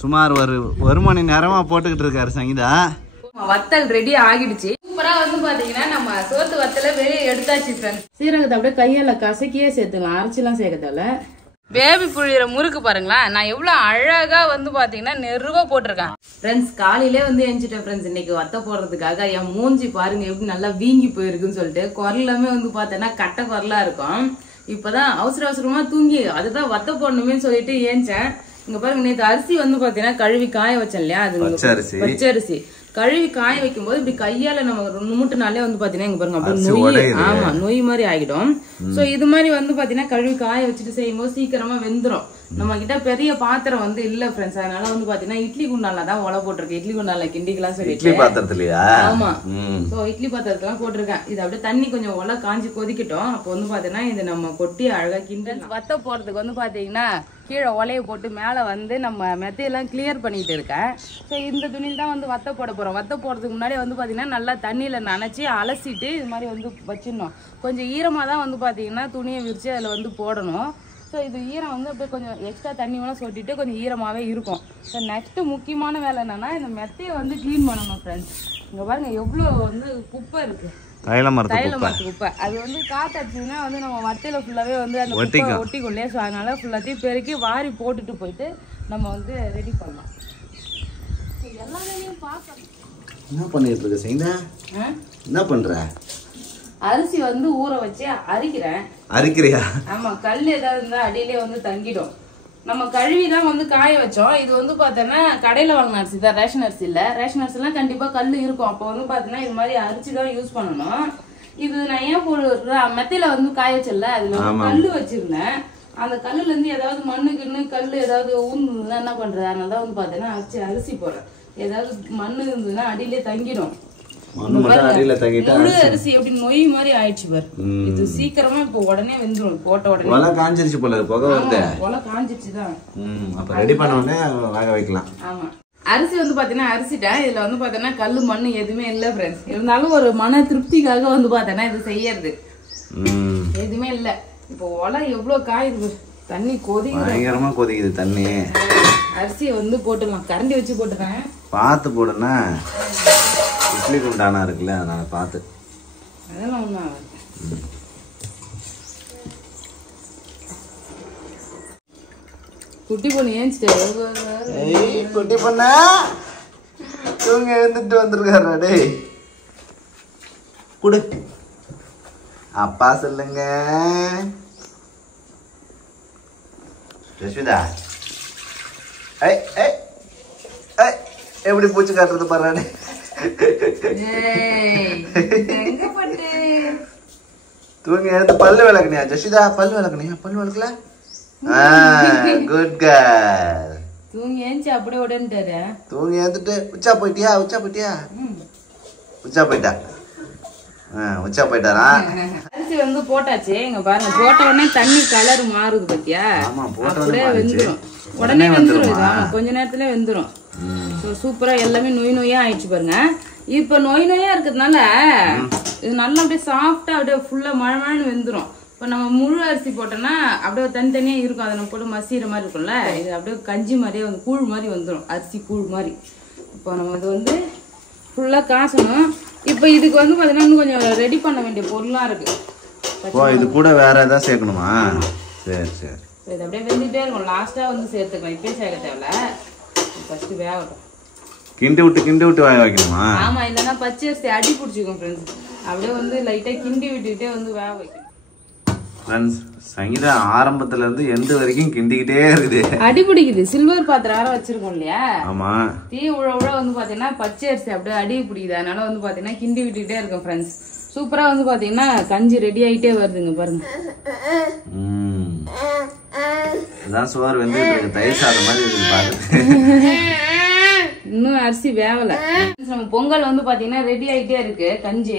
சுமார் ஒரு மணி நேரமா போட்டுக்கிட்டு இருக்காரு சங்கீதா. வத்தல் ரெடி ஆகிடுச்சு. சூப்பரா வந்து பாத்தீங்கன்னா நம்ம சோத்து வத்தல வெளியே எடுத்தாச்சு ஃப்ரெண்ட்ஸ். சீரகத்தை அப்படியே கையால கசக்கியே சேர்த்துக்கலாம், அரைச்சிலாம் சேர்க்கத்தால. பேபி புழியிற முறுக்கு பாருங்களா, நான் எவ்வளவு அழகா வந்து பாத்தீங்கன்னா நெருவா போட்டிருக்கேன் ஃப்ரெண்ட்ஸ். காலையிலே வந்து எஞ்சிட்டேன் ஃப்ரெண்ட்ஸ் இன்னைக்கு வத்த போடுறதுக்காக. என் மூஞ்சி பாருங்க எப்படி நல்லா வீங்கி போயிருக்குன்னு சொல்லிட்டு. குரலாமே வந்து பார்த்தேன்னா கட்டை குரலா இருக்கும். இப்பதான் அவசர அவசரமா தூங்கி அதுதான் வத்த போடணுமே சொல்லிட்டு ஏஞ்சேன். இங்க பாருங்க, நேற்று அரிசி வந்து பாத்தீங்கன்னா கழுவி காய வச்சேன் இல்லையா, அது பச்சரிசி கழுவி காய வைக்கும் போது இப்படி கையால நம்ம நுமுட்டுனாலே வந்து பாத்தீங்கன்னா இங்க பாருங்க அப்படியே நொய், ஆமா நொய் மாதிரி ஆகிடும். சோ இது மாதிரி வந்து பாத்தீங்கன்னா கழுவி காய வச்சுட்டு செய்யும் போது சீக்கிரமா வெந்துரும். நம்ம கிட்ட பெரிய பாத்திரம் வந்து இல்ல ஃப்ரெண்ட்ஸ், அதனால வந்து பாத்தீங்கன்னா இட்லி குண்டால தான் ஒலை போட்டிருக்கேன். இட்லி குண்டால கிண்டிக்கலாம் சொல்லிட்டு. ஆமா, சோ இட்லி பாத்திரத்துல போட்டிருக்கேன். இது அப்படியே தண்ணி கொஞ்சம் ஒலை காஞ்சி கொதிக்கட்டும். அப்போ வந்து பாத்தீங்கன்னா இது நம்ம கொட்டி அழகா கிண்டல். வத்த போறதுக்கு வந்து பாத்தீங்கன்னா கீழே ஒலையை போட்டு மேலே வந்து நம்ம மெத்தையெல்லாம் கிளியர் பண்ணிட்டு இருக்கேன். ஸோ இந்த துணியில் தான் வந்து வத்த போட போகிறோம். வத்த போடுறதுக்கு முன்னாடி வந்து பார்த்தீங்கன்னா நல்லா தண்ணியில் நனைச்சி அலசிட்டு இது மாதிரி வந்து வச்சிடணும். கொஞ்சம் ஈரமாக தான் வந்து பார்த்தீங்கன்னா துணியை விரித்து அதில் வந்து போடணும். ஸோ இது ஈரம் வந்து அப்படியே கொஞ்சம் எக்ஸ்ட்ரா தண்ணி வேணால் சொட்டிட்டு கொஞ்சம் ஈரமாகவே இருக்கும். ஸோ நெக்ஸ்ட்டு முக்கியமான வேலை என்னென்னா இந்த மெத்தையை வந்து க்ளீன் பண்ணணும் ஃப்ரெண்ட்ஸ். இங்கே பாருங்கள் எவ்வளோ வந்து குப்பை இருக்குது, தைல மரத்து குப்பை. அது வந்து காத்தடிச்சுன்னா வந்து நம்ம வத்தையில ஃபுல்லாவே வந்து அந்த குப்பை ஒட்டிக்குள்ளே. ஸோ அதனால ஃபுல்லாத்தையும் பெருக்கி வாரி போட்டுட்டு போயிட்டு நம்ம வந்து ரெடி பண்ணலாம். எல்லாமே பார்க்கணும். என்ன பண்ணிட்டு இருக்க சைந்தா? என்ன பண்ற? அரிசி வந்து ஊற வச்சு அரிக்கிறேன். அரிக்கிறியா? ஆமா, கல் ஏதாவது இருந்தா அடியிலே வந்து தங்கிடும். நம்ம கழுவிதான் வந்து காய வச்சோம். இது வந்து பாத்தீங்கன்னா கடையில வாங்கின அரிசி தான், ரேஷன் அரிசி இல்ல. ரேஷன் அரிசி எல்லாம் கண்டிப்பா கல் இருக்கும். அப்போ வந்து பாத்தீங்கன்னா இது மாதிரி அரிசிதான் யூஸ் பண்ணணும். இது நான் ஏன் மெத்தையில வந்து காய வச்சல, அதுல கல்லு வச்சிருந்தேன். அந்த கல்லுல இருந்து ஏதாவது மண்ணுக்குன்னு கல்லு ஏதாவது ஊந்துன்னா என்ன பண்றது, அதனாலதான் வந்து பாத்தீங்கன்னா அரிசி போடுறேன். ஏதாவது மண்ணு இருந்ததுன்னா அடியிலே தங்கிடும். அரிசி எப்படி நொய் மாதிரி ஆயிடுச்சு பாரு. இது சீக்கிரமா இப்ப உடனே வெந்துரும். போட்ட உடனே ஒலை காஞ்சிருச்சு போல, புகை வருது. ஒலை காஞ்சிருச்சுதான். அப்ப ரெடி பண்ண உடனே வேக வைக்கலாம். ஆமா, அரிசி வந்து பாத்தீங்கன்னா அரிசிட்டேன். இதுல வந்து பாத்தீங்கன்னா கல்லு மண்ணு எதுவுமே இல்ல ஃப்ரெண்ட்ஸ். இருந்தாலும் ஒரு மன திருப்திக்காக வந்து பாத்தீங்கன்னா இது செய்யறது எதுவுமே இல்ல. இப்போ ஒலை எவ்வளவு காயுது, தண்ணி கொதிக்குது, பயங்கரமா கொதிக்குது தண்ணி. அரிசியை வந்து போட்டுடலாம். கரண்டி வச்சு போட்டுறேன். பார்த்து போடுனா, இட்லி குண்டானா இருக்குல்ல, அதனால பார்த்து. அதெல்லாம் ஒண்ணும் குட்டி பொண்ணு ஏஞ்சிட்டு குட்டி பொண்ண தூங்க எழுந்துட்டு வந்திருக்காரு. டேய் குடு, அப்பா சொல்லுங்க. ஜஸ்விதா எப்படி பூச்சி காட்டுறது பாரு. தூங்கி எழுந்து பல்லு விளக்குனியா ஜஸ்விதா? பல்லு விளக்குனியா? பல்லு விளக்கல? Good girl. தூங்கி ஏஞ்சி அப்படியே உடன்ட்டாரு. தூங்கி எழுந்துட்டு உச்சா போயிட்டியா? உச்சா போயிட்டியா? உச்சா போயிட்டா. உச்சா போயிட்டாரா? அரிசி வந்து போட்டாச்சு. இங்க பாருங்க, போட்ட உடனே தண்ணி கலர் மாறுது பத்தியா? ஆமா, போட்ட உடனே வெந்துரும். உடனே வெந்துரும். கொஞ்ச நேரத்துல வெந்துரும். சூப்பரா எல்லாமே நொய் நொய்யா ஆயிடுச்சு பாருங்க. இப்ப நொய் நொய்யா இருக்கிறதுனால இது நல்லா அப்படியே சாஃப்டா அப்படியே ஃபுல்லா மழமழன்னு வெந்துரும். இப்ப நம்ம முழு அரிசி போட்டோம்னா அப்படியே தனித்தனியா இருக்கும். அதை நம்ம போட்டு மசிகிற மாதிரி இருக்கும்ல, இது அப்படியே கஞ்சி மாதிரியே வந்து கூழ் மாதிரி வந்துடும், அரிசி கூழ் மாதிரி. இப்போ நம்ம இது வந்து ஃபுல்லா காசணும். இப்ப இதுக்கு வந்து பாத்தீங்கன்னா இன்னும் கொஞ்சம் ரெடி பண்ண வேண்டிய பொருளா இருக்கு. இது கூட வேற ஏதாவது சேர்க்கணுமா? சரி சரி, இது அப்படியே வெந்துட்டே இருக்கும். லாஸ்டா வந்து சேர்த்துக்கலாம், இப்பயே சேர்க்க தேவையில்ல. ஃபர்ஸ்ட் வேகட்டும். கிண்டி விட்டு வேக வைக்கணுமா? ஆமா, இல்லைன்னா பச்சை அரிசி அடி பிடிச்சிக்கும் ஃப்ரெண்ட்ஸ். அப்படியே வந்து லைட்டா கிண்டி விட்டுக்கிட்டே வந்து வேக வைக்கணும். சங்கீதா ஆரம்பத்துல இருந்து எந்த வரைக்கும் கிண்டிக்கிட்டே இருக்குது. அடி பிடிக்குது. சில்வர் பாத்திரம் வேற வச்சிருக்கோம் இல்லையா? ஆமா, தீ உழ வந்து பாத்தீங்கன்னா பச்சை அரிசி அப்படியே அடி பிடிக்குது. அதனால வந்து பாத்தீங்கன்னா கிண்டி விட்டுக்கிட்டே இருக்கும் ஃப்ரெண்ட்ஸ். சூப்பரா வந்து பாத்தீங்கன்னா கஞ்சி ரெடி ஆயிட்டே வருதுங்க பாருங்க. அதான் சோறு வந்து தயிர் சாதம் மாதிரி இருக்கு பாருங்க. இன்னும் அரிசி வேவல. நம்ம பொங்கல் வந்து பாத்தீங்கன்னா ரெடி ஆயிட்டே இருக்கு கஞ்சி.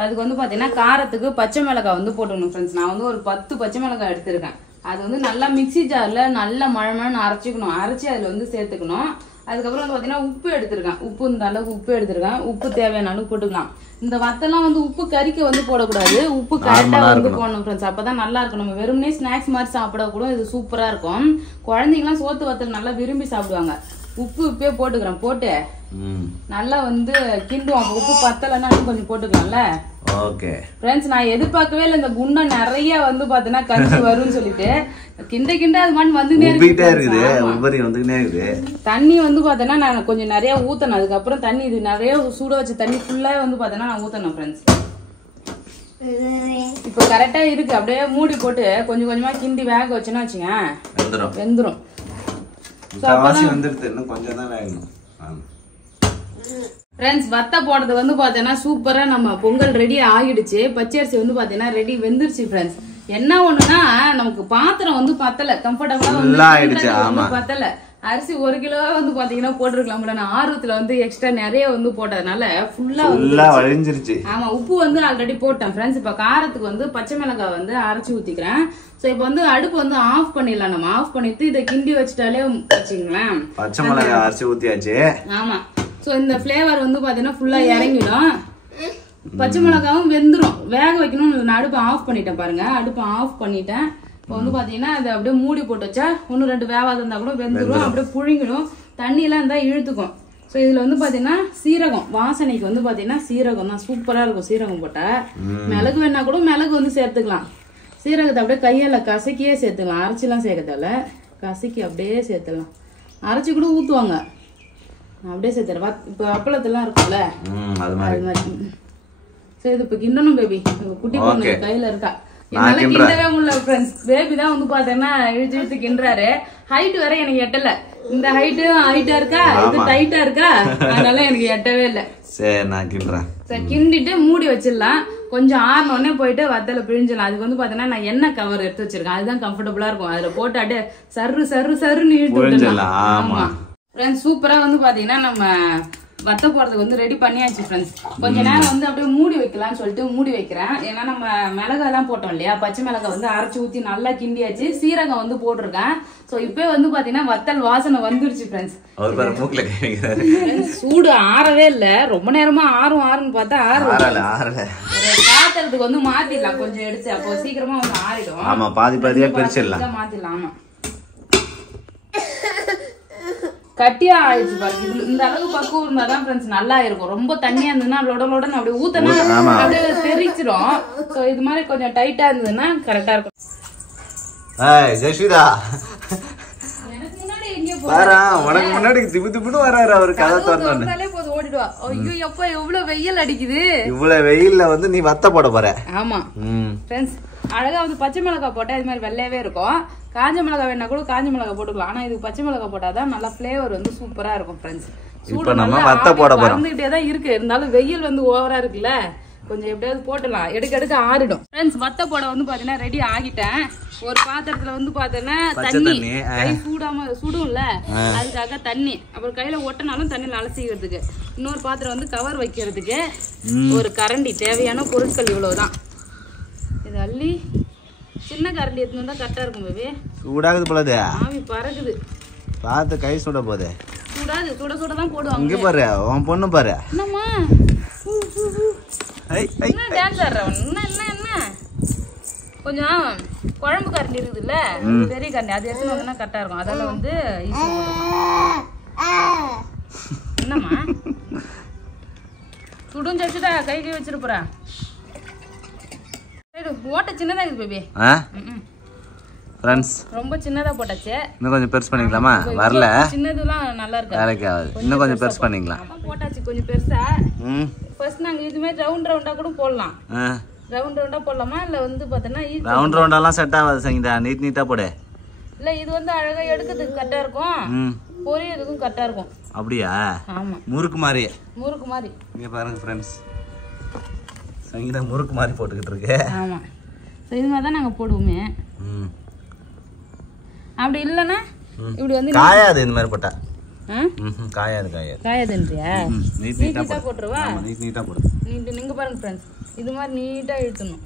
அதுக்கு வந்து பாத்தீங்கன்னா காரத்துக்கு பச்சை மிளகாய் வந்து போட்டுக்கணும் ஃப்ரெண்ட்ஸ். நான் வந்து ஒரு 10 பச்சை மிளகாய் எடுத்திருக்கேன். அது வந்து நல்லா மிக்சி ஜார்ல நல்லா மழமழன்னு அரைச்சிக்கணும். அரைச்சி அதுல வந்து சேர்த்துக்கணும். அதுக்கப்புறம் வந்து பாத்தீங்கன்னா உப்பு எடுத்திருக்கேன். உப்பு இந்த அளவுக்கு உப்பு எடுத்திருக்கேன். உப்பு தேவையான அளவுக்கு போட்டுக்கலாம். இந்த வத்தெல்லாம் வந்து உப்பு கறிக்க வந்து போடக்கூடாது, உப்பு கரெக்டா வந்து போடணும் ஃப்ரெண்ட்ஸ். அப்பதான் நல்லா இருக்கும். நம்ம வெறுமனே ஸ்நாக்ஸ் மாதிரி சாப்பிட கூட இது சூப்பரா இருக்கும். குழந்தைங்கலாம் சோத்து வத்தல் நல்லா விரும்பி சாப்பிடுவாங்க. உப்பு இப்பயே போட்டுக்கிறேன். போட்டு நல்லா வந்து கிண்டுவோம். உப்பு பத்தலைன்னா கொஞ்சம் போட்டுக்கலாம்ல. ஓகே ஃப்ரெண்ட்ஸ், நான் எதிர்பார்க்கவே இல்லை இந்த குண்டம் நிறைய வந்து பாத்தீங்கன்னா கஞ்சி வரும்னு சொல்லிட்டு. கிண்ட அது மாதிரி வந்துட்டே இருக்குது. தண்ணி வந்து பாத்தீங்கன்னா நான் கொஞ்சம் நிறைய ஊத்தணும். அதுக்கப்புறம் தண்ணி இது நிறைய சூட வச்ச தண்ணி ஃபுல்லா வந்து பாத்தீங்கன்னா நான் ஊத்தணும் ஃப்ரெண்ட்ஸ். இப்போ கரெக்டா இருக்கு. அப்படியே மூடி போட்டு கொஞ்சம் கொஞ்சமா கிண்டி வேக வச்சோன்னா வச்சுங்க வெந்துரும். ஃப்ரெண்ட்ஸ், வத்த போடுறது வந்து பாத்தீங்கன்னா சூப்பரா நம்ம பொங்கல் ரெடி ஆகிடுச்சு. பச்சரிசி வந்து பாத்தீங்கன்னா ரெடி வெந்துருச்சு ஃப்ரெண்ட்ஸ். என்ன ஒண்ணுன்னா நமக்கு பாத்திரம் வந்து பத்தல, கம்ஃபர்டபுளா பத்தல. அரிசி 1 கிலோ வந்து பாத்தீங்கன்னா போட்டிருக்கலாம்ல. நான் ஆர்வத்துல வந்து எக்ஸ்ட்ரா நிறைய வந்து போட்டதுனால ஃபுல்லா வழிஞ்சிருச்சு. ஆமா, உப்பு வந்து ஆல்ரெடி போட்டேன் ஃப்ரெண்ட்ஸ். இப்ப காரத்துக்கு வந்து பச்சை மிளகாய் வந்து அரைச்சி ஊத்திக்கிறேன். சோ இப்ப வந்து அடுப்பு வந்து ஆஃப் பண்ணிடலாம். நம்ம ஆஃப் பண்ணிட்டு இதை கிண்டி வச்சுட்டாலே வச்சுங்களேன். பச்சை மிளகாய் அரைச்சி ஊத்தியாச்சு. ஆமா, சோ இந்த பிளேவர் வந்து பாத்தீங்கன்னா ஃபுல்லா இறங்கிடும். பச்சை மிளகாவும் வெந்துரும். வேக வைக்கணும். நான் அடுப்பை ஆஃப் பண்ணிட்டேன் பாருங்க. அடுப்பை ஆஃப் பண்ணிட்டேன். இப்போ வந்து பாத்தீங்கன்னா அதை அப்படியே மூடி போட்டு வச்சா 1-2 வேவாத இருந்தா கூட வெந்துடும். அப்படியே புழிங்கிடும். தண்ணி எல்லாம் இருந்தா இழுத்துக்கும். ஸோ இதுல வந்து பாத்தீங்கன்னா சீரகம் வாசனைக்கு வந்து பாத்தீங்கன்னா சீரகம் தான் சூப்பரா இருக்கும். சீரகம் போட்டா மிளகு வேணா கூட மிளகு வந்து சேர்த்துக்கலாம். சீரகத்தை அப்படியே கையால கசக்கியே சேர்த்துக்கலாம். அரைச்சிலாம் சேர்க்கறதால கசக்கி அப்படியே சேர்த்துலாம். அரைச்சி கூட ஊத்துவாங்க. அப்படியே சேர்த்துறேன். இப்போ அப்பளத்தெல்லாம் இருக்கும்ல அது மாதிரி. சரி, இது இப்போ கிண்டணும் பேபி. குட்டி பொண்ணு கையில இருக்கா. என்னால கிண்டவே முடியல ஃப்ரெண்ட்ஸ். பேபி தான் வந்து பாத்தீங்கன்னா இழுத்து கிண்டுறாரு. ஹைட் வேற எனக்கு எட்டல. இந்த ஹைட்டா இருக்கா, இது டைட்டா இருக்கா, அதனால எனக்கு எட்டவே இல்ல. சரி, நான் கிண்டுறேன். சரி, கிண்டிட்டு மூடி வச்சிடலாம். கொஞ்சம் ஆறினோடனே போயிட்டு வத்தல பிழிஞ்சிடலாம். அதுக்கு வந்து பாத்தீங்கன்னா நான் எண்ணெய் கவர் எடுத்து வச்சிருக்கேன். அதுதான் கம்ஃபர்டபுளா இருக்கும். அதுல போட்டு அப்படியே சருன்னு இழுத்து விட்டுலாம். ஆமா ஃப்ரெண்ட்ஸ், சூப்பரா வந்து பாத்தீங்கன்னா நம்ம வத்த போறதுக்கு வந்து ரெடி பண்ணியாச்சு ஃப்ரெண்ட்ஸ். கொஞ்ச நேரம் வந்து அப்படியே மூடி வைக்கலாம்னு சொல்லிட்டு மூடி வைக்கிறேன். ஏன்னா நம்ம மிளகாய் எல்லாம் போட்டோம் இல்லையா, பச்சை மிளகாய் வந்து அரைச்சி ஊத்தி நல்லா கிண்டியாச்சு. சீரகம் வந்து போட்டிருக்கேன். சோ இப்ப வந்து பாத்தீங்கன்னா வத்தல் வாசனை வந்துருச்சு ஃப்ரெண்ட்ஸ். சூடு ஆறவே இல்ல. ரொம்ப நேரமா ஆறுன்னு பார்த்தா பாத்திரத்துக்கு வந்து மாத்திடலாம். கொஞ்சம் எடுத்து அப்போ சீக்கிரமா வந்து ஆறிடும். ஆமா, பாதியா பிரிச்சிடலாம். மாத்திடலாம். ஆமா, கட்டியா ஆயிடுச்சு பாருங்க. இந்த அளவுக்கு பக்குவம் இருந்தாதான் ஃப்ரெண்ட்ஸ் நல்லா இருக்கும். ரொம்ப தண்ணியா இருந்ததுன்னா லொடன்னு அப்படியே ஊத்தனா அப்படியே தெரிச்சிடும். சோ இது மாதிரி கொஞ்சம் டைட்டா இருந்ததுன்னா கரெக்டா இருக்கும். ஜெஷிதா, எனக்கு முன்னாடி எங்க உனக்கு முன்னாடி திபுன்னு வராரு அவரு. கதை திறந்தாலே போதும் ஓடிடுவா. ஐயோ எப்ப எவ்வளவு வெயில் அடிக்குது. இவ்வளவு வெயில்ல வந்து நீ வத்த போட போற. ஆமா ஃப்ரெண்ட்ஸ், அழகா வந்து பச்சை மிளகாய் போட்டா இது மாதிரி வெள்ளையவே இருக்கும். காஞ்ச மிளகாய் வேணா கூட காஞ்ச மிளகாய் போட்டுக்கலாம். ஆனா இது பச்சை மிளகாய் போட்டாதான் நல்லா பிளேவர் வந்து சூப்பரா இருக்கும் ஃப்ரெண்ட்ஸ். சூடு நம்ம வத்த போட போறோம். வந்துகிட்டே தான் இருக்கு. இருந்தாலும் வெயில் வந்து ஓவரா இருக்குல்ல, கொஞ்சம் எப்படியாவது போட்டுலாம். எடுக்க ஆறிடும் ஃப்ரெண்ட்ஸ். வத்த போட வந்து பாத்தீங்கன்னா ரெடி ஆகிட்டேன். ஒரு பாத்திரத்துல வந்து பாத்தீங்கன்னா தண்ணி, கை சுடும்ல, அதுக்காக தண்ணி. அப்புறம் கையில ஒட்டினாலும் தண்ணியில அலசிக்கிறதுக்கு. இன்னொரு பாத்திரம் வந்து கவர் வைக்கிறதுக்கு. ஒரு கரண்டி, தேவையான பொருட்கள் இவ்வளவுதான். இது அள்ளி சின்ன கரண்டி எடுத்து வந்தா கரெக்டா இருக்கும் பேபி. சூடாகுது போலதே. ஆவி பறக்குது. பாத்து கை சுட போதே. சூடாது, சுட தான் போடுவாங்க. இங்க பாரு, உன் பொண்ணு பாரு. என்னம்மா என்ன டான்ஸ் ஆடுறவன்? என்ன கொஞ்சம் குழம்பு கரண்டி இருக்குதுல்ல, பெரிய கரண்டி, அது எடுத்துன்னு வந்தா கரெக்டா இருக்கும். அதால வந்து என்னம்மா சுடும் ஜெஷிதா, கை வச்சிருப்பா. ஓட்ட சின்னதா இருக்குது பேபி. ஃப்ரெண்ட்ஸ், ரொம்ப சின்னதா போட்டாச்சு. இன்னும் கொஞ்சம் பெருசு பண்ணிக்கலாமா? வரல, சின்னதுலாம் நல்லா இருக்கு. வேலைக்கு ஆகுது. இன்னும் கொஞ்சம் பெருசு பண்ணிக்கலாம். போட்டாச்சு கொஞ்சம் பெருசா. ஃபர்ஸ்ட் நாங்க இதுமே ரவுண்டா கூட போடலாம். ரவுண்டா போடலாமா? இல்ல வந்து பாத்தீங்கன்னா ரவுண்டெல்லாம் செட் ஆகாது சங்கீதா. நீட்டா போடு. இல்ல இது வந்து அழகா எடுக்கிறதுக்கு கரெக்டா இருக்கும். பொரியறதுக்கும் கரெக்டா இருக்கும். அப்படியா? ஆமா, முறுக்கு மாதிரி. இங்க பாருங்க ஃப்ரெண்ட்ஸ், சங்கீதா முறுக்கு மாதிரி போட்டுக்கிட்டு இருக்கு. ஆமா, இது மாதிரி தான் நாங்க போடுவோமே. அப்படி இல்லனா இப்படி வந்து காயாது. இந்த மாதிரி போட்டா காயாதுன்றியா? நீட்டா போட்டுருவா. நீட்டா போடு. நீங்க பாருங்க ஃப்ரெண்ட்ஸ், இது மாதிரி நீட்டா இழுத்தணும்.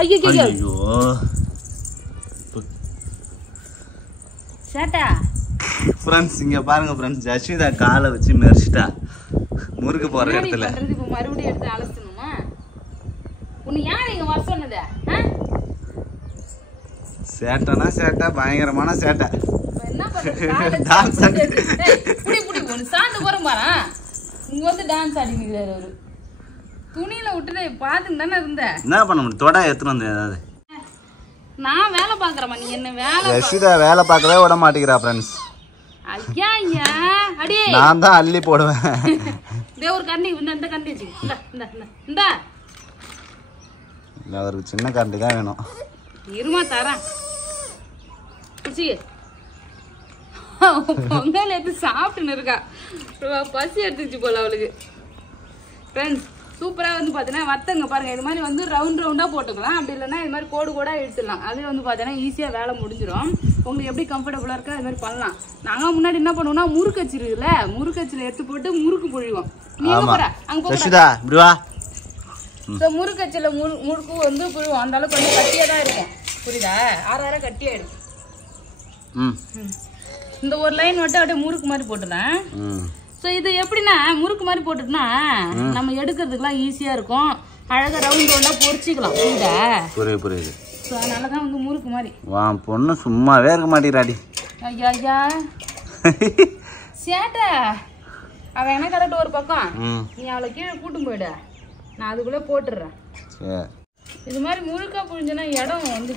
ஐயோ சேட்டா. ஃப்ரெண்ட்ஸ், இங்க பாருங்க ஃப்ரெண்ட்ஸ், ஜஷிதா காலை வச்சு மெரிச்சிட்டா முறுக்கு போற இடத்துல. இப்ப மறுபடியும் எடுத்து அலசணுமா? உன்னை யார் இங்க வர சொன்னது? சேட்டைனா சேட்டை, பயங்கரமான சேட்டை. என்ன பண்றது? புடி புடி ஒன்னு சாந்து போற மாறா. இங்க வந்து டான்ஸ் ஆடிக்கிறாரு அவரு. துணியில விட்டுட்டு பாத்துட்டு தானே இருந்தேன். என்ன பண்ண முடியும்? தொட எடுத்துட்டு வந்து ஏதாவது. நான் வேலை பாக்குறேன். நீ என்ன வேலை? யஷிதா வேலை பார்க்கவே விட மாட்டேங்கிறா ஃப்ரெண்ட்ஸ். ஐயா ஐயா அடியே. நான் தான் அள்ளி போடுவேன். இதே ஒரு கரண்டி இந்த கரண்டி வச்சு. இந்த இல்ல அவருக்கு சின்ன கரண்டி தான் வேணும். இருமா தரேன். பொங்கல் எடுத்து சாப்பிட்டுன்னு இருக்கா. பசி எடுத்துச்சு போல அவளுக்கு. ஃப்ரெண்ட்ஸ் சூப்பரா வந்து பாத்தீங்கன்னா வத்தங்க பாருங்க. இது மாதிரி வந்து ரவுண்ட் ரவுண்டா போட்டுக்கலாம். அப்படி இல்லைன்னா இது மாதிரி கோடு கோடா எடுத்துடலாம். அதே வந்து பாத்தீங்கன்னா ஈஸியா வேலை முடிஞ்சிடும். உங்களுக்கு எப்படி கம்ஃபர்டபுளா இருக்கா அது மாதிரி பண்ணலாம். நாங்க முன்னாடி என்ன பண்ணுவோம்னா முறுக்கச்சு இருக்குல்ல, முறுக்கச்சில எடுத்து போட்டு முறுக்கு புழிவோம். நீங்க போற அங்க போறா. முறுக்கச்சில முறுக்கு வந்து புழிவோம். அந்த அளவுக்கு கொஞ்சம் கட்டியா தான் இருக்கும். புரியுதா? ஆறார கட்டியாயிடும். இந்த ஒரு லைன் மட்டும் அப்படியே முறுக்கு மாதிரி போட்டுதான். சோ இது எப்படின்னா முறுக்கு மாதிரி போட்டுட்டுனா நம்ம எடுக்கிறதுக்குலாம் ஈஸியா இருக்கும். அழகா ரவுண்ட் ரவுண்டா பொரிச்சிக்கலாம். புரியுதா? புரியுது. சோ அதனாலதான் வந்து முறுக்கு மாதிரி. வா பொண்ணு சும்மாவே இருக்க மாட்டேறாடி. ஐயா ஐயா சேட்டா அவன் என்ன கரெக்ட் ஒரு பக்கம். நீ அவளை கீழே கூட்டும் போயிட. நான் அதுக்குள்ள போட்டுடுறேன். இது மாதிரி முழுக்கா புழிஞ்சனா இடம் வந்து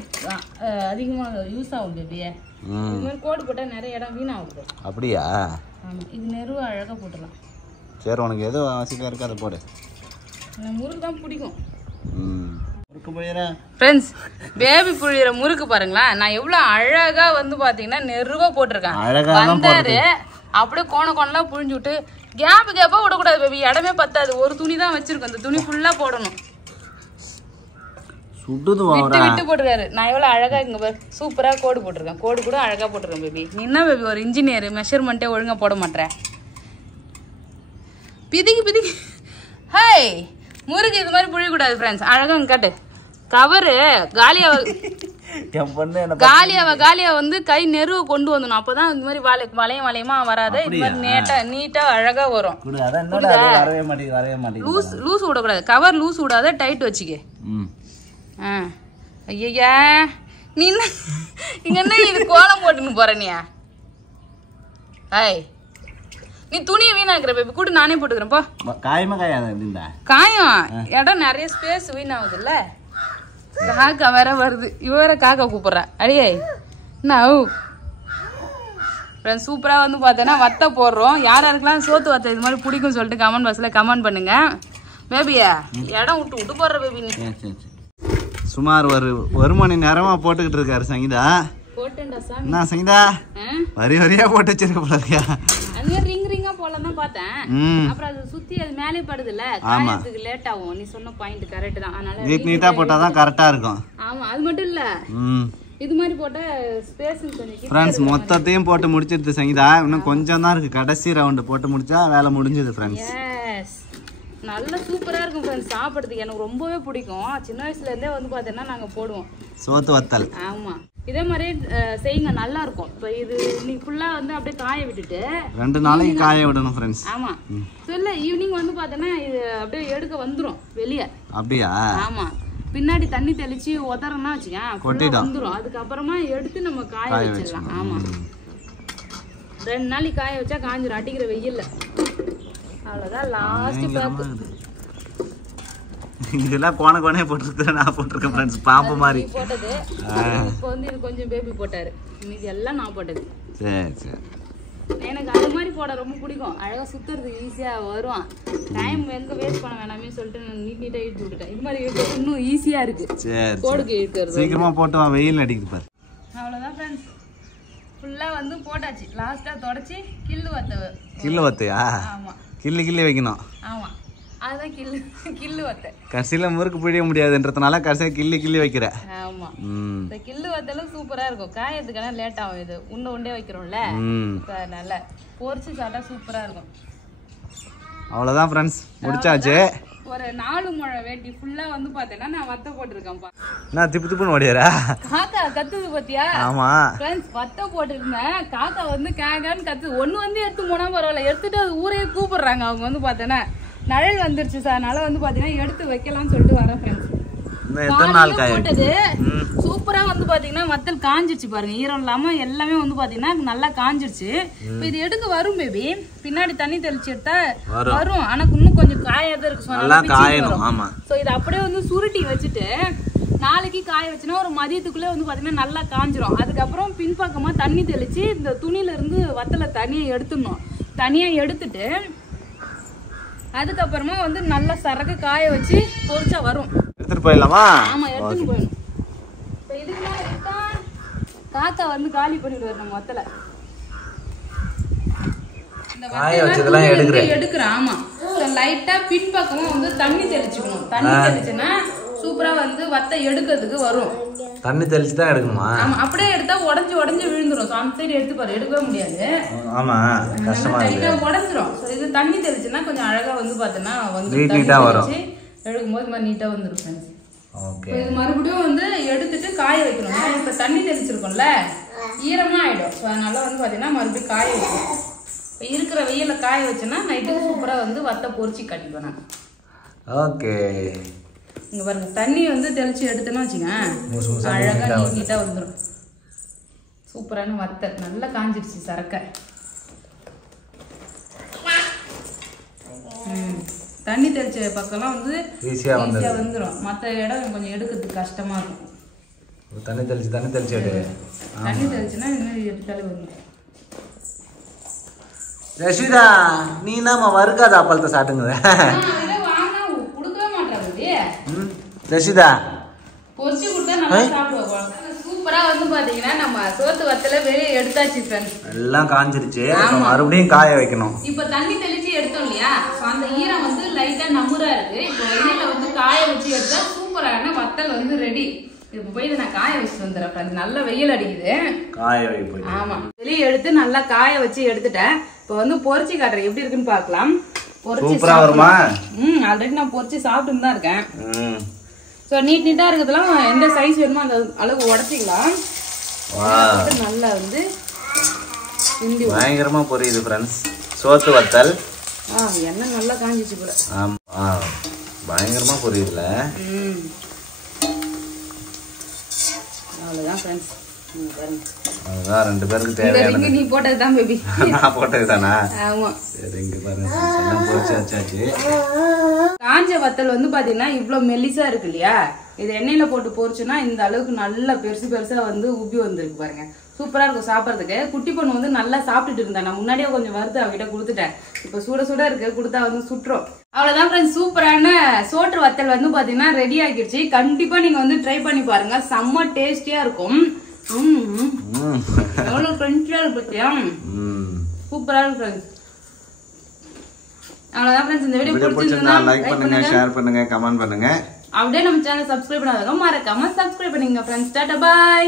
அதிகமா யூஸ் ஆகும் பேபியே. இது மாதிரி கோடு போட்டா நிறைய இடம் வீணாகுது. அப்படியா? ஆமா. இது நெருவ அழகா போட்டுடலாம். சரி உனக்கு எது அவசியம் இருக்கோ அதை போடு. எனக்கு முறுக்கு தான் பிடிக்கும். முறுக்கு புழியறேன். ஃப்ரெண்ட்ஸ் பேபி புழியற முறுக்கு பாருங்களா. நான் எவ்வளவு அழகா வந்து பாத்தீங்கன்னா நெருவா போட்டிருக்கேன். வந்தாரு அப்படியே கோணலாம் புழிஞ்சு விட்டு கேப்பா விடக்கூடாது பேபி. இடமே பத்தாது. ஒரு துணி தான் வச்சிருக்கோம். அந்த துணி ஃபுல்லா போடணும். விட்டு போட்டுருக்காரு. நான் எவ்வளவு அழகா இங்க பாரு சூப்பரா கோடு போட்டிருக்கேன். கோடு கூட அழகா போட்டிருக்கேன் பேபி. நீ என்ன பேபி ஒரு இன்ஜினியர் மெஷர்மெண்ட்டே ஒழுங்கா போட மாட்டேன். பிதிக்கு ஹாய் முறுக்கு இது மாதிரி புழியக்கூடாது ஃப்ரெண்ட்ஸ். அழகா காட்டு கவரு காலியாவ வந்து கை நெருவ கொண்டு வந்துடும். அப்பதான் இந்த மாதிரி வளையமா வராது. இது மாதிரி நீட்டா அழகா வரும். லூஸ் விடக்கூடாது. கவர் லூஸ் விடாத டைட் வச்சுக்க. ஐயா நீ இங்க என்ன இது கோலம் போட்டுன்னு போற நீ? நீ துணியை வீணாக்குற பேபி. கூட நானே போட்டுக்கிறேன் போ. காயம் இடம் நிறைய ஸ்பேஸ் வீணாகுது இல்ல. காக்கா வேற வருது. இவ வேற காக்கா கூப்பிடுற. அடியே நான் சூப்பரா வந்து பார்த்தேன்னா வத்த போடுறோம். யாருக்கெல்லாம் சோத்து வத்த இது மாதிரி பிடிக்கும் சொல்லிட்டு கமெண்ட் பாக்ஸ்ல கமெண்ட் பண்ணுங்க. பேபியா இடம் விட்டு போடுற பேபி. நீ சுமார் ஒரு மணி நேரமா போட்டுக்கிட்டு இருக்காரு சங்கீதா. என்ன சங்கீதா வரியா போட்டு வச்சிருக்க போல இருக்கியா? ரிங்கா போலதான் பார்த்தேன். அப்புறம் அது சுத்தி அது மேலே படுதுல காயத்துக்கு லேட் ஆகும். நீ சொன்ன பாயிண்ட் கரெக்ட் தான். அதனால நீட்டா போட்டாதான் கரெக்டா இருக்கும். ஆமா அது மட்டும் இல்ல இது மாதிரி போட்டா ஸ்பேஸ் கொஞ்சம். ஃப்ரெண்ட்ஸ் மொத்தத்தையும் போட்டு முடிச்சிருது சங்கீதா. இன்னும் கொஞ்சம் தான் இருக்கு. கடைசி ரவுண்ட் போட்டு முடிச்சா வேலை முடிஞ்சது ஃப்ரெண்ட்ஸ். நல்லா சூப்பரா இருக்கும் ஃப்ரெண்ட்ஸ். சாப்பிடுறதுக்கு எனக்கு ரொம்பவே பிடிக்கும். சின்ன வயசுல இருந்தே வந்து பாத்தீங்கன்னா நாங்க போடுவோம் சோத்து வத்தல். ஆமா இதே மாதிரி செய்யுங்க நல்லா இருக்கும். இப்போ இது இன்னைக்கு ஃபுல்லா வந்து அப்படியே காய விட்டுட்டு 2 நாளைக்கு காய விடணும் ஃப்ரெண்ட்ஸ். ஆமா சொல்ல ஈவினிங் வந்து பாத்தீங்கன்னா இது அப்படியே எடுக்க வந்துரும் வெளியே. அப்படியா? ஆமா பின்னாடி தண்ணி தெளிச்சு உதறனா வச்சுக்கேன் வந்துரும். அதுக்கப்புறமா எடுத்து நம்ம காய வச்சிடலாம். ஆமா 2 நாளைக்கு காய வச்சா காஞ்சிரும். அடிக்கிற வெயில்ல அவ்வளவுதான் லாஸ்ட் பாக்கு. இதெல்லாம் கோணே போட்டுருக்கேன். நான் போட்டிருக்கேன் ஃப்ரெண்ட்ஸ் பாம்பு மாதிரி போட்டது. இப்போ வந்து இது கொஞ்சம் பேபி போட்டாரு. மீதி எல்லாம் நான் போட்டது. சரி எனக்கு அது மாதிரி போட ரொம்ப பிடிக்கும். அழகா சுத்துறதுக்கு ஈஸியா வரும். டைம் எங்க வேஸ்ட் பண்ண வேணாமே சொல்லிட்டு நான் நீட்டா இழுத்து விட்டுட்டேன். இது மாதிரி இன்னும் ஈஸியா இருக்கு. கோடுக்கு இழுக்கிறது. சீக்கிரமா போட்டு வெயில் அடிக்குது பாரு. அவ்வளவுதான் ஃப்ரெண்ட்ஸ் ஃபுல்லா வந்து போட்டாச்சு. லாஸ்டா தொடச்சி கில்லு வத்தையா? ஆமா கிள்ளி வைக்கணும். ஆமா அதுதான் கில்லு வத்தை. கடைசியில முறுக்கு பிழிய முடியாதுன்றதுனால கடைசியா கிள்ளி வைக்கிற. ஆமா இந்த கில்லு வத்தெல்லாம் சூப்பரா இருக்கும். காயத்துக்கான லேட் ஆகும். இது உண்டே வைக்கிறோம்ல நல்லா பொரிச்சு சாப்பிட்டா சூப்பரா இருக்கும். அவ்வளவுதான் ஃப்ரெண்ட்ஸ் முடிச்சாச்சு. ஒரு 4 முழ வேட்டி ஃபுல்லா வந்து பாத்தேன்னா நான் வத்த போட்டுருக்கேன்ப்பா. நான் திப்புன்னு ஓடியாரா? காக்கா கத்துது பாத்தியா? ஆமா ஃப்ரெண்ட்ஸ் வத்த போட்டுருந்தேன். காக்கா வந்து காக்கான்னு கத்துது. ஒண்ணு வந்து எடுத்து போனா பரவாயில்ல. எடுத்துட்டு அது ஊரே கூப்பிடுறாங்க. அவங்க வந்து பாத்தேன்னா நிழல் வந்துருச்சு சார். அதனால வந்து பாத்தீங்கன்னா எடுத்து வைக்கலாம்னு சொல்லிட்டு வரேன் ஃப்ரெண்ட்ஸ். எத்தனை நாள் காய போட்டது சூப்பரா வந்து பாத்தீங்கன்னா வத்தல் காஞ்சிருச்சு பாருங்க. ஈரம் இல்லாம எல்லாமே வந்து பாத்தீங்கன்னா நல்லா காஞ்சிருச்சு. இப்ப இது எடுக்க வரும் பேபி. பின்னாடி தண்ணி தெளிச்சு எடுத்தா வரும். ஆனா இன்னும் கொஞ்சம் காயாதான் இருக்கு. நல்லா காயணும். ஆமா. சோ இது அப்படியே வந்து சுருட்டி வச்சுட்டு நாளைக்கு காய வச்சுனா ஒரு மதியத்துக்குள்ளே வந்து பாத்தீங்கன்னா நல்லா காஞ்சிரும். அதுக்கப்புறம் பின்பக்கமா தண்ணி தெளிச்சு இந்த துணியில இருந்து வத்தலை தனியா எடுத்துடணும். தனியா எடுத்துட்டு அதுக்கப்புறமா வந்து நல்லா சரக்கு காய வச்சு பொரிச்சா வரும். எடுத்துட்டு போயிடலாமா? ஆமா, எடுத்துட்டு போயிடணும். இப்ப இதுக்கு மேல எடுத்தா காக்கா வந்து காலி பண்ணிடுவாரு நம்ம வத்தலை. இந்த வத்தலை எடுக்கிறேன். ஆமா, லைட்டா பின்பக்கமா வந்து தண்ணி தெளிச்சுக்கணும். தண்ணி தெளிச்சுன்னா சூப்பரா வந்து வத்தை எடுக்கிறதுக்கு வரும். தண்ணி தெளிச்சு தான் எடுக்கணுமா? ஆமா, அப்படியே எடுத்தா உடஞ்சு உடஞ்சு விழுந்துரும். அந்த சைடு எடுத்து பாரு, எடுக்கவே முடியாது. ஆமா, கஷ்டமா இருக்கு. உடஞ்சிரும். இது தண்ணி தெளிச்சுன்னா கொஞ்சம் அழகா வந்து பாத்தீங்கன்னா வந்து நீட்டா வரும். எடுக்கும்போது மாதிரி நீட்டா வந்துரும். ஓகே, இது மறுபடியும் வந்து எடுத்துட்டு காய வைக்கணும். இப்ப தண்ணி தெளிச்சிருக்கோம்ல, ஈரமா ஆயிடும். அதனால வந்து பாத்தீங்கன்னா மறுபடியும் காய வைக்கணும். இருக்கிற வெயில காய வச்சோன்னா நைட்டுக்கு சூப்பரா வந்து வத்தை பொரிச்சு கட்டிப்பேன் நான். ஓகே, இங்க பாருங்க, தண்ணி வந்து தெளிச்சு எடுத்தோம்னா வச்சுங்க அழகா நீட்டா வந்துடும். சூப்பரான வத்தல் நல்லா காஞ்சிடுச்சு சரக்க. தண்ணி தெளிச்ச பக்கம்லாம் வந்து ஈஸியா வந்துடும். மற்ற இடம் கொஞ்சம் எடுக்கிறதுக்கு கஷ்டமா இருக்கும். தண்ணி தெளிச்சு எடு. தண்ணி தெளிச்சுன்னா இன்னும் எடுத்தாலே வந்துடும். ரஷிதா, நீ நாம வறுக்காத அப்பளத்தை சாப்பிட்டுங்க. ரஷிதா பொரிச்சு கொடுத்தா நல்லா சாப்பிடுவோம். சூப்பரா வந்து பாத்தீங்கன்னா நம்ம சோத்து வத்தல வெளியே எடுத்தாச்சு ஃப்ரெண்ட்ஸ். எல்லாம் காஞ்சிருச்சு. மறுபடியும் காய வைக்கணும். இப்ப தண்ணி தெளிச்சு எடுத்தோம் இல்லையா, அந்த ஈரம் வந்து லைட்டா நமுறா இருக்கு. இப்போ வெயில வந்து காய வச்சு எடுத்தா சூப்பரான வத்தல் வந்து ரெடி. இப்ப போய் நான் காய வச்சுட்டு வந்துடுறேன் ஃப்ரெண்ட்ஸ். நல்ல வெயில் அடிக்குது, காய வைப்போம். ஆமா, வெளியே எடுத்து நல்லா காய வச்சு எடுத்துட்டேன். இப்போ வந்து பொரிச்சு காட்டுறேன் எப்படி இருக்குன்னு பாக்கலாம். சூப்பரா வருமா? ஆல்ரெடி நான் பொரிச்சு சாப்பிட்டுன்னு தான் இருக்கேன். ஸோ நீட்டா இருக்கிறதுலாம் எந்த சைஸ் வேணுமோ அந்த அளவுக்கு உடச்சிக்கலாம். நல்லா வந்து பயங்கரமா பொரியுது ஃப்ரெண்ட்ஸ் சோத்து வத்தல். எண்ணெய் நல்லா காஞ்சிச்சு போல. பயங்கரமா பொரியுதுல. அவ்வளவுதான் ஃப்ரெண்ட்ஸ். அதுதான் ரெண்டு பேருக்கு தேவையான. நீ போட்டதுதான் பேபி. நான் போட்டதுதானா? ஆமா, சரி, இங்க பாருங்க எல்லாம் பொரிச்சாச்சு. காஞ்ச வத்தல் வந்து பாத்தீங்கன்னா இவ்வளவு மெல்லிசா இருக்கு இல்லையா, இது எண்ணெயில போட்டு பொரிச்சுன்னா இந்த அளவுக்கு நல்லா பெருசு பெருசா வந்து உப்பி வந்திருக்கு பாருங்க. சூப்பரா இருக்கும் சாப்பிட்றதுக்கு. குட்டி பொண்ணு வந்து நல்லா சாப்பிட்டுட்டு இருந்தா. நான் முன்னாடியே கொஞ்சம் வறுத்து அவகிட்ட கொடுத்துட்டேன். இப்ப சுட சுட இருக்கு, கொடுத்தா வந்து சுட்டுரும். அவ்வளவுதான் ஃப்ரெண்ட்ஸ், சூப்பரான சோற்று வத்தல் வந்து பாத்தீங்கன்னா ரெடி ஆகிடுச்சு. கண்டிப்பா நீங்க வந்து ட்ரை பண்ணி பாருங்க, செம்ம டேஸ்டியா இருக்கும். எவ்வளவு கிரன்ச்சியா இருக்கு பத்தியா, சூப்பரா இருக்கு ஃப்ரெண்ட்ஸ். அவ்வளவுதான் ஃப்ரெண்ட்ஸ், இந்த வீடியோ பிடிச்சிருந்தா லைக் பண்ணுங்க, ஷேர் பண்ணுங்க, கமெண்ட் பண்ணுங்க. அப்படியே நம்ம சேனல் சப்ஸ்கிரைப் பண்ணாதவங்க மறக்காம சப்ஸ்கிரைப் பண்ணுங்க ஃப்ரெண்ட்ஸ். டாடா, பை.